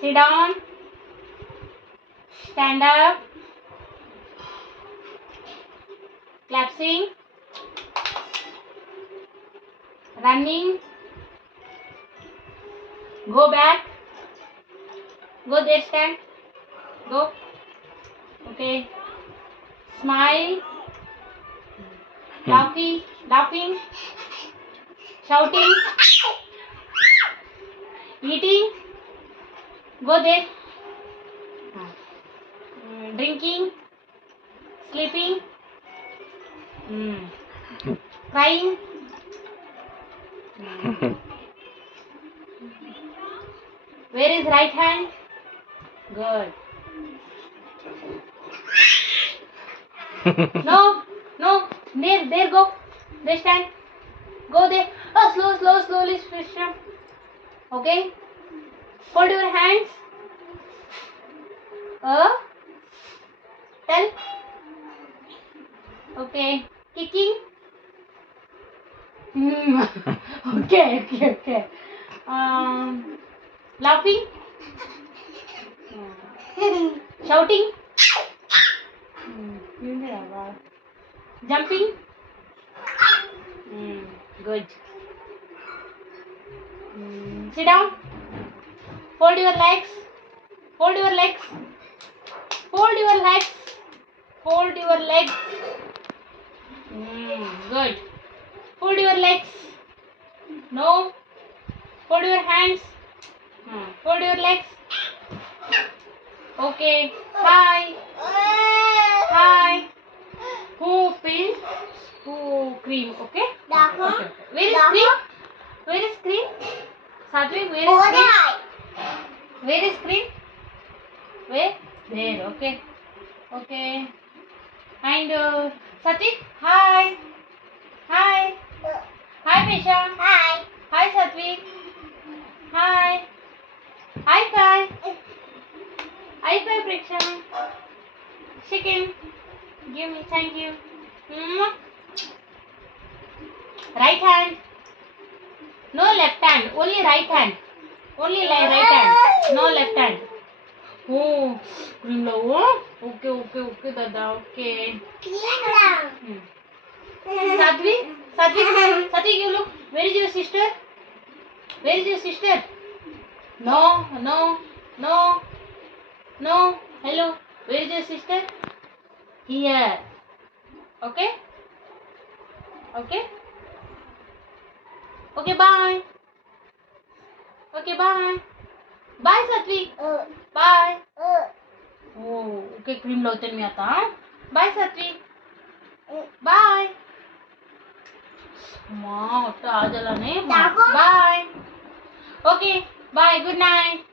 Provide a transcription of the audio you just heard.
Sit down. Stand up. Collapsing. Running. Go back. Go there, stand. Go. Okay. Smile. Laughing. Shouting. Eating. Go there. Drinking. Sleeping. Crying. Where is right hand? Good. No. There go. There stand. Go there. Oh, slowly switch. Okay. Hold your hands. Tell. Okay. Kicking. Okay. Laughing. Shouting. Jumping. Good. Sit down. Fold your legs. Fold your legs. Fold your legs. Fold your legs. Good. Fold your legs. No. Fold your hands. Fold your legs. Okay. Hi. Hi. Who pills? Who cream? Okay. Okay. Where is cream? Where is cream? Satvik, where is cream? Where is cream? Where? There. Okay. Okay. And Satvik, hi. Hi. Hi, Pesha. Hi. Hi, Satvik. Hi. Hi, Kai. Hi, Kai, Preksha. Chicken. Give me. Thank you. Right hand. No left hand. Only right hand. Only right hand. No left hand. Oh, no. Okay, Dada. Okay. Satvik, you look. Where is your sister? Where is your sister? No. Hello. Where is your sister? Here. Okay? Okay, bye. Okay, bye. Bye, Satvik. Bye. Oh, okay, cream लावते मी आता. Bye, Satvik. Bye. आता आज आला नाही. Bye. Okay, bye. Good night.